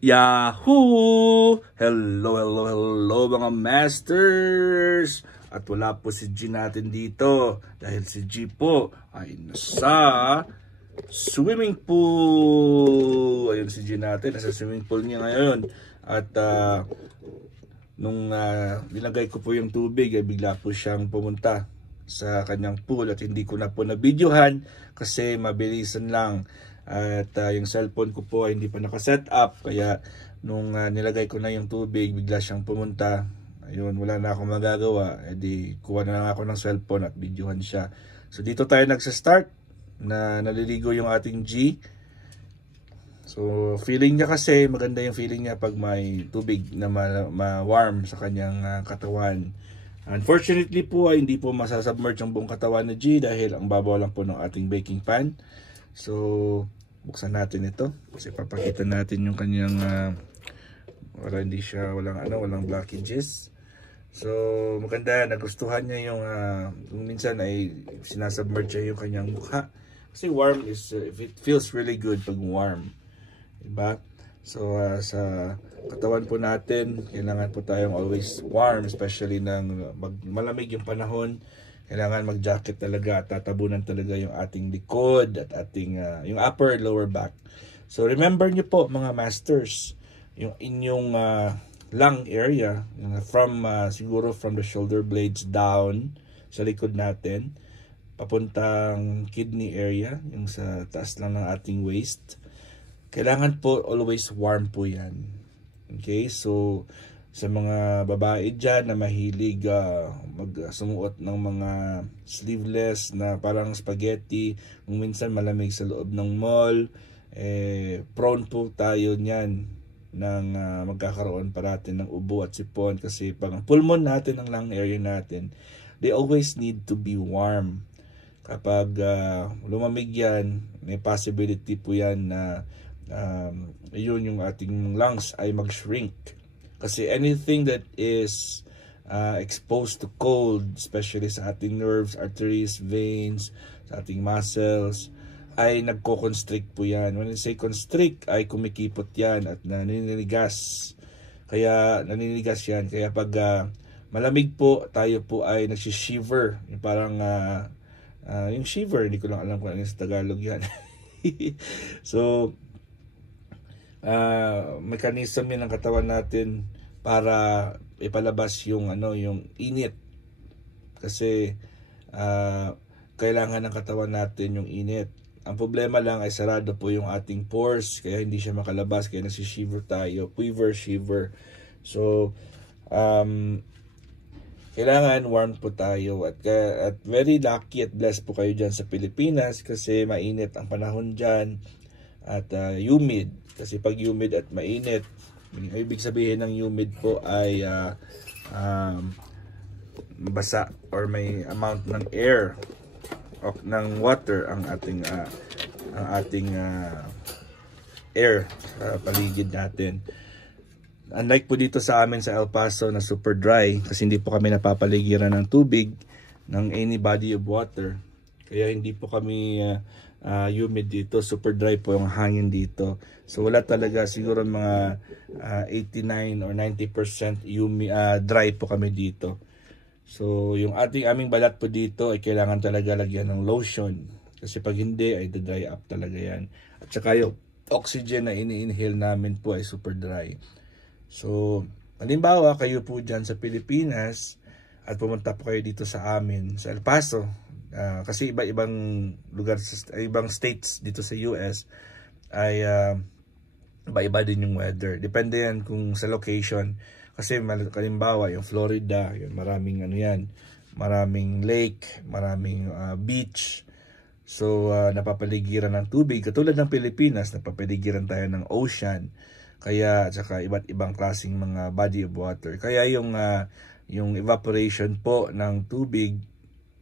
Yahoo! Hello mga masters! At wala po si G natin dito dahil si G po ay nasa swimming pool. Ayun si G natin, nasa swimming pool niya ngayon. At nung nilagay ko po yung tubig, ay bigla po siyang pumunta sa kanyang pool at hindi ko na po na-videohan kasi mabilisan lang. At yung cellphone ko po ay hindi pa naka-set up, kaya nung nilagay ko na yung tubig, bigla siyang pumunta. Ayun, wala na akong magagawa, edi kuha na lang ako ng cellphone at videohan siya. So dito tayo nagsa-start na naliligo yung ating G. So feeling niya kasi, maganda yung feeling niya pag may tubig na ma-warm sa kanyang katawan. Unfortunately po ay hindi po masasubmerge ang buong katawan ni G dahil ang babaw lang po ng ating baking pan. So buksan natin ito kasi papakita natin yung kanyang para hindi siya walang blockages. So maganda, nagustuhan niya yung minsan ay sinasubmerge niya yung kanyang mukha kasi warm is it feels really good pag warm, diba? So sa katawan po natin kailangan po tayong always warm, especially nang malamig yung panahon. Kailangan mag-jacket talaga at tatabunan talaga yung ating likod at ating yung upper lower back. So remember nyo po mga masters, yung inyong lung area siguro from the shoulder blades down sa likod natin papuntang kidney area, yung sa taas lang ng ating waist. Kailangan po always warm po yan. Okay, so sa mga babae dyan na mahilig sumuot ng mga sleeveless na parang spaghetti, kung minsan malamig sa loob ng mall, prone po tayo niyan ng magkakaroon parati ng ubo at sipon kasi pang pulmon natin, ang lung area natin, they always need to be warm. Kapag lumamig yan, may possibility po yan na yun yung ating lungs ay mag-shrink. Kasi anything that is exposed to cold, especially sa ating nerves, arteries, veins, sa ating muscles, ay nagko-constrict po yan. When I say constrict, ay kumikipot yan at naninigas. Kaya naninigas yan. Kaya pag malamig po, tayo po ay nagsishiver. Yung parang yung shiver, hindi ko lang alam kung ano yung sa Tagalog yan. So mechanism yun ng katawan natin para ipalabas yung yung init kasi kailangan ng katawan natin yung init. Ang problema lang ay sarado po yung ating pores kaya hindi siya makalabas, kaya nasi-shiver tayo, quiver, shiver. So kailangan warm po tayo at very lucky at blessed po kayo dyan sa Pilipinas kasi mainit ang panahon dyan at humid. Kasi pag humid at mainit, ibig sabihin ng humid po ay basa or may amount ng air o ng water ang ating air sa paligid natin. Unlike po dito sa amin sa El Paso na super dry kasi hindi po kami napapaligiran ng tubig ng any body of water. Kaya hindi po kami humid dito, super dry po yung hangin dito. So wala talaga, siguro mga 89 or 90% dry po kami dito. So yung aming balat po dito ay kailangan talaga lagyan ng lotion kasi pag hindi ay dry up talaga yan. At saka yung oxygen na ini-inhale namin po ay super dry. So halimbawa kayo po dyan sa Pilipinas at pumunta po kayo dito sa amin sa El Paso, kasi iba-ibang lugar, ibang states dito sa US ay iba-iba din yung weather. Depende yan kung sa location. Kasi halimbawa yung Florida, yun, maraming maraming lake, maraming beach. So napapaligiran ng tubig. Katulad ng Pilipinas, napapaligiran tayo ng ocean. Kaya saka iba't ibang klaseng mga body of water. Kaya yung evaporation po ng tubig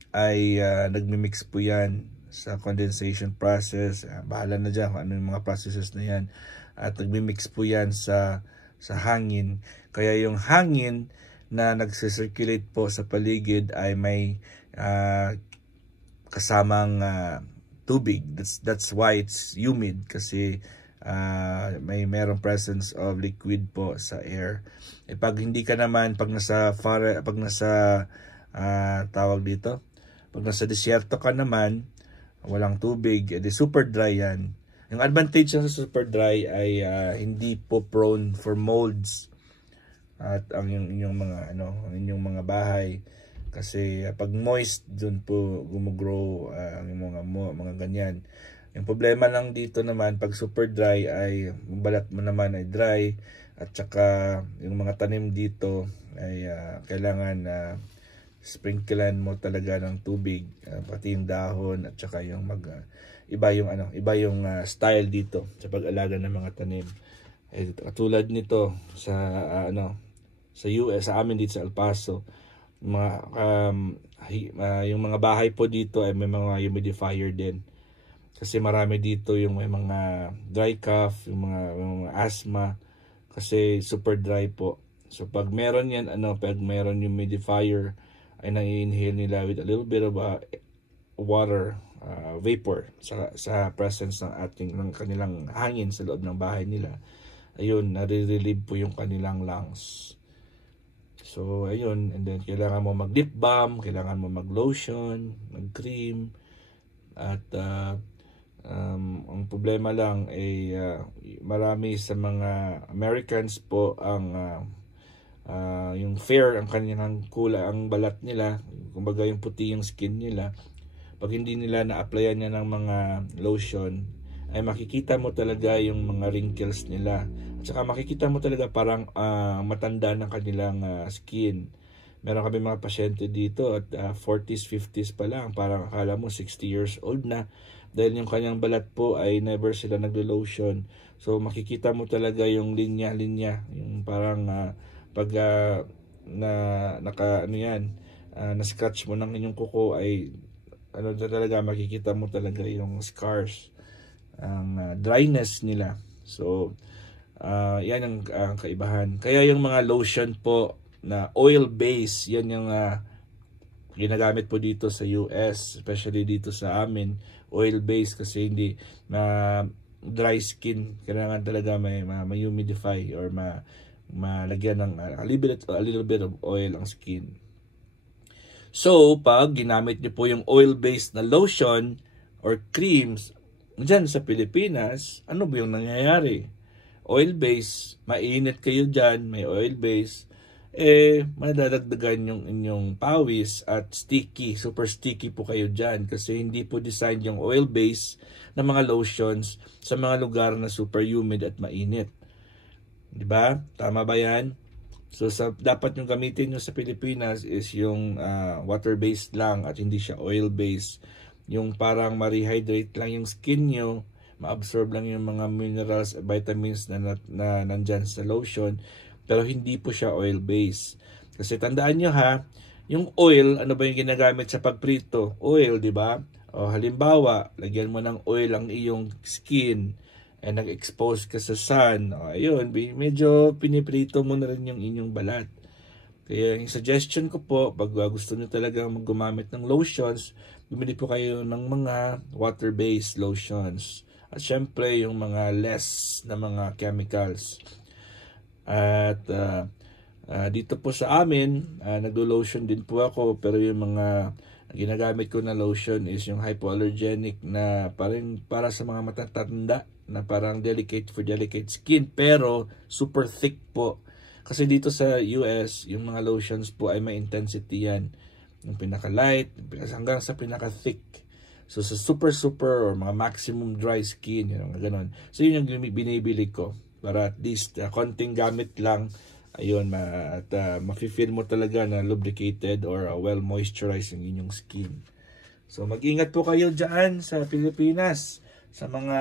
ay nagmi-mix po yan sa condensation process. Bahala na dyan kung ano yung mga processes na yan. At nagmi-mix po yan sa hangin. Kaya yung hangin na nagsisirculate po sa paligid ay may kasamang tubig. That's why it's humid kasi merong presence of liquid po sa air. Pag hindi ka naman, pag nasa tawag dito, pag nasa disyerto ka naman, walang tubig, edi super dry yan. Yung advantage sa super dry ay hindi po prone for molds at ang inyong mga bahay, kasi pag moist dun po gumugrow yung mga ganyan. Yung problema lang dito naman pag super dry ay yung balat mo naman ay dry, at saka yung mga tanim dito ay kailangan sprinklean mo talaga ng tubig, pati yung dahon, at saka yung iba yung style dito sa pag-alaga ng mga tanim. Katulad nito sa sa US, sa amin dito sa El Paso, yung mga bahay po dito ay may mga humidifier din. Kasi marami dito yung may mga dry cough, yung mga asthma, kasi super dry po. So pag meron yan, pag meron yung humidifier, ay nai-inhale nila with a little bit of water, vapor sa presence ng kanilang hangin sa loob ng bahay nila. Ayun, nare-relieve po yung kanilang lungs. So ayun, and then kailangan mo mag-lip balm, kailangan mo mag-lotion, mag-cream, at ang problema lang ay marami sa mga Americans po ang yung fair ang kanilang kulay, ang balat nila, kumbaga yung puti yung skin nila. Pag hindi nila na-applyan niya ng mga lotion, ay makikita mo talaga yung mga wrinkles nila. At saka makikita mo talaga parang matanda ng kanilang skin. Meron kami mga pasyente dito at 40s, 50s pa lang, parang akala mo 60 years old na, dahil yung kanyang balat po ay never sila naglo-lotion. So makikita mo talaga yung linya-linya, yung parang pag na-scratch mo ng inyong kuko ay talaga makikita mo talaga yung scars, ang dryness nila. So yan ang kaibahan. Kaya yung mga lotion po na oil base, yan yung ginagamit po dito sa US, especially dito sa amin, oil base, kasi hindi dry skin, kailangan talaga may humidify or malagyan ng a little bit of oil ang skin. So pag ginamit niyo po yung oil based na lotion or creams dyan sa Pilipinas, ano ba yung nangyayari? Oil base, mainit kayo dyan, may oil base, madadagdagan yung inyong pawis at sticky, super sticky po kayo dyan, kasi hindi po designed yung oil base na mga lotions sa mga lugar na super humid at mainit. Diba? Tama ba yan? So dapat yung gamitin nyo sa Pilipinas is yung water-based lang at hindi siya oil-based. Yung parang ma-rehydrate lang yung skin nyo, ma-absorb lang yung mga minerals, vitamins na nandyan sa lotion, pero hindi po siya oil-based. Kasi tandaan nyo ha, yung oil, ano ba yung ginagamit sa pagprito? Oil, di ba? O halimbawa, lagyan mo ng oil ang iyong skin, nag-expose ka sa sun, ayun, medyo piniprito mo na rin yung inyong balat. Kaya yung suggestion ko po, pag gusto nyo talaga gumamit ng lotions, bumili po kayo ng mga water-based lotions. At syempre, yung mga less na mga chemicals. At dito po sa amin, naglo-lotion din po ako, pero yung mga ginagamit ko na lotion is yung hypoallergenic na para sa mga matatanda, na parang delicate for delicate skin, pero super thick po. Kasi dito sa US, yung mga lotions po ay may intensity yan. Yung pinaka-light, hanggang sa pinaka-thick. So sa super or mga maximum dry skin, yung gano'n. So yun yung binibili ko. Para at least konting gamit lang, ayun, at mafe-feel mo talaga na lubricated or well moisturized yung inyong skin. So mag-ingat po kayo dyan sa Pilipinas. Sa mga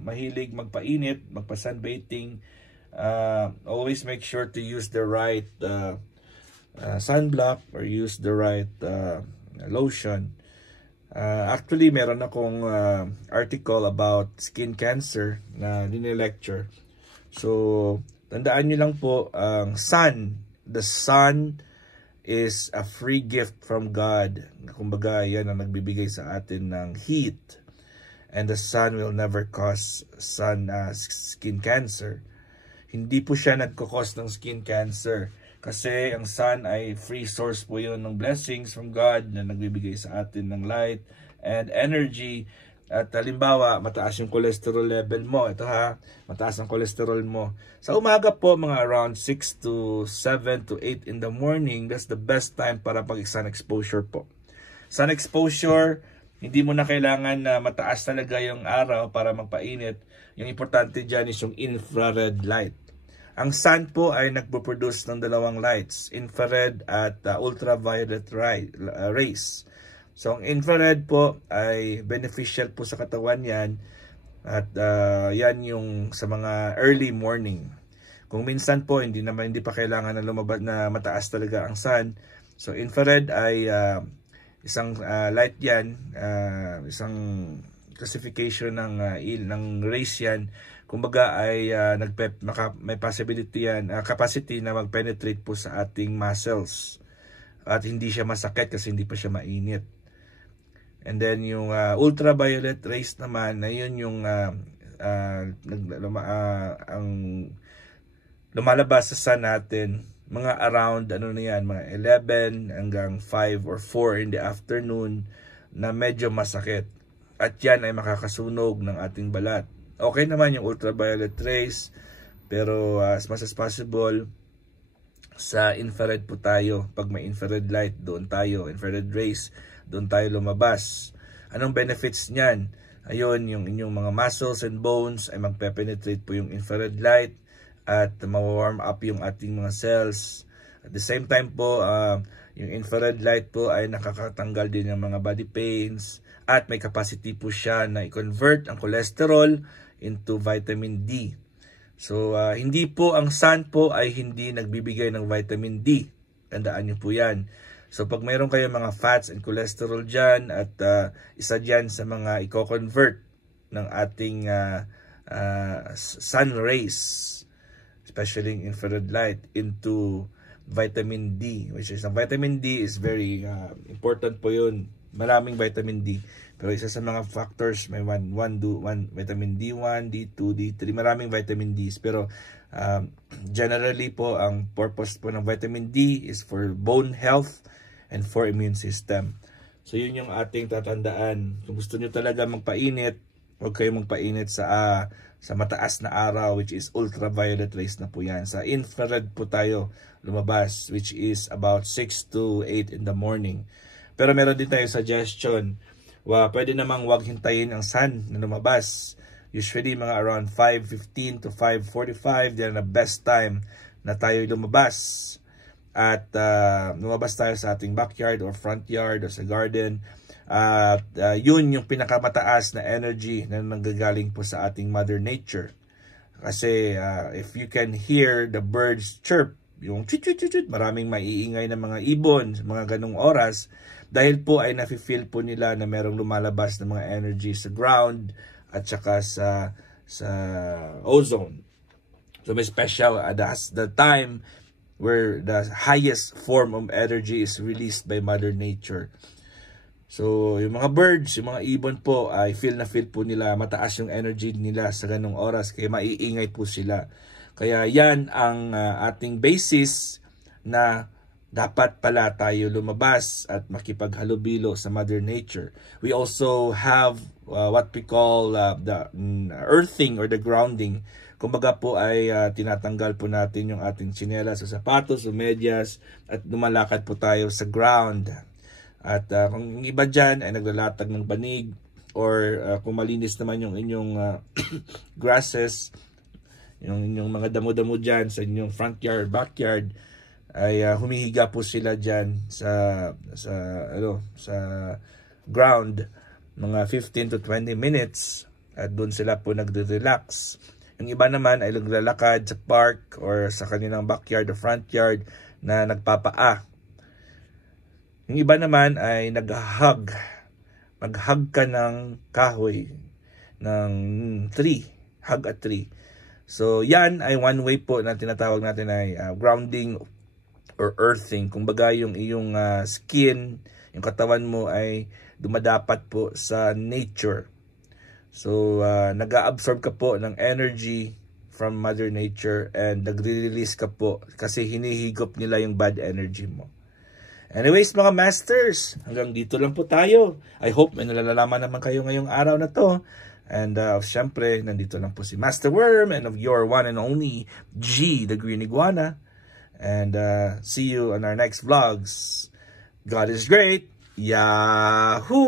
mahilig magpainit, magpa-sunbathing, always make sure to use the right sunblock or use the right lotion. Actually, meron akong article about skin cancer na dinilecture. So, tandaan nyo lang po, the sun is a free gift from God. Kumbaga, yan ang nagbibigay sa atin ng heat. And the sun will never cause skin cancer. Hindi po siya nagkakos ng skin cancer. Kasi ang sun ay free source po yun ng blessings from God na nagbibigay sa atin ng light and energy. At halimbawa, mataas yung cholesterol level mo. Ito ha, mataas ang cholesterol mo. Sa umaga po, mga around 6 to 7 to 8 in the morning, that's the best time para pag-sun exposure po. Sun exposure, hindi mo na kailangan na mataas talaga yung araw para magpainit. Yung importante dyan is yung infrared light. Ang sun po ay nagpo-produce ng dalawang lights, infrared at ultraviolet rays. So ang infrared po ay beneficial po sa katawan yan at yan yung sa mga early morning. Kung minsan po hindi pa kailangan na lumabas na mataas talaga ang sun. So infrared ay isang light yan, isang classification ng rays yan. Kumbaga ay may possibility yan, capacity na mag-penetrate po sa ating muscles. At hindi siya masakit kasi hindi pa siya mainit. And then yung ultraviolet rays naman, na yun yung ang lumalabas sa sun natin. Mga around mga 11 hanggang 5 or 4 in the afternoon na medyo masakit. At yan ay makakasunog ng ating balat. Okay naman yung ultraviolet rays, pero as much as possible sa infrared po tayo. Pag may infrared light, doon tayo, infrared rays, doon tayo lumabas. Anong benefits niyan? Ayun, yung inyong mga muscles and bones ay magpe-penetrate po yung infrared light at ma-warm up yung ating mga cells. At the same time po, yung infrared light po ay nakakatanggal din ng mga body pains at may capacity po siya na i-convert ang cholesterol into vitamin D. So, hindi po ang sun po ay hindi nagbibigay ng vitamin D. Tandaan niyo po yan. So, pag mayroon kayo mga fats and cholesterol dyan at isa dyan sa mga i-convert ng ating sun rays, especially infrared light, into vitamin D, which is ang vitamin D is very important po yun. Maraming vitamin D. Pero isa sa mga factors, may vitamin D1, D2, D3, maraming vitamin Ds. Pero generally po, ang purpose po ng vitamin D is for bone health and for immune system. So yun yung ating tatandaan. Kung gusto nyo talaga magpainit, huwag kayo magpainit sa mataas na araw, which is ultraviolet rays na po yan. Sa infrared po tayo lumabas, which is about 6 to 8 in the morning. Pero meron din tayong suggestion. Pwede namang wag hintayin ang sun na lumabas. Usually mga around 5:15 to 5:45, they're the best time na tayo lumabas. At lumabas tayo sa ating backyard or front yard or sa garden. Yun yung pinakamataas na energy na nanggagaling po sa ating Mother Nature. Kasi if you can hear the birds chirp, yung chut-chut-chut, maraming maiingay na mga ibon, mga ganong oras, dahil po ay nafe-feel po nila na merong lumalabas na mga energy sa ground at saka sa ozone. So may special, that's the time where the highest form of energy is released by Mother Nature. So, yung mga birds, yung mga ibon po, ay feel po nila, mataas yung energy nila sa ganong oras, kaya maiingay po sila. Kaya yan ang ating basis na dapat pala tayo lumabas at makipaghalubilo sa Mother Nature. We also have what we call the earthing or the grounding. Kumbaga po ay tinatanggal po natin yung ating tsinelas o sapatos o medyas at lumalakad po tayo sa ground. At kung iba dyan ay naglalatag ng banig or kung malinis naman yung inyong grasses, yung inyong mga damo-damo dyan sa inyong front yard, backyard, ay humihiga po sila dyan sa ground mga 15 to 20 minutes at doon sila po nagre-relax. Yung iba naman ay naglalakad sa park or sa kanilang backyard o front yard na nagpapaa. Yung iba naman ay nag-hug. Mag-hug ka ng kahoy, ng tree. Hug a tree. So, yan ay one way po na tinatawag natin ay grounding or earthing. Kumbaga yung iyong skin, yung katawan mo ay dumadapat po sa nature. So, nag-absorb ka po ng energy from Mother Nature and nagre-release ka po kasi hinihigop nila yung bad energy mo. Anyways, mga masters, hanggang dito lang po tayo. I hope may nalalaman naman kayo ngayong araw na to. And syempre, nandito lang po si Master Worm and of your one and only G, the Green Iguana. And see you on our next vlogs. God is great. Yahoo!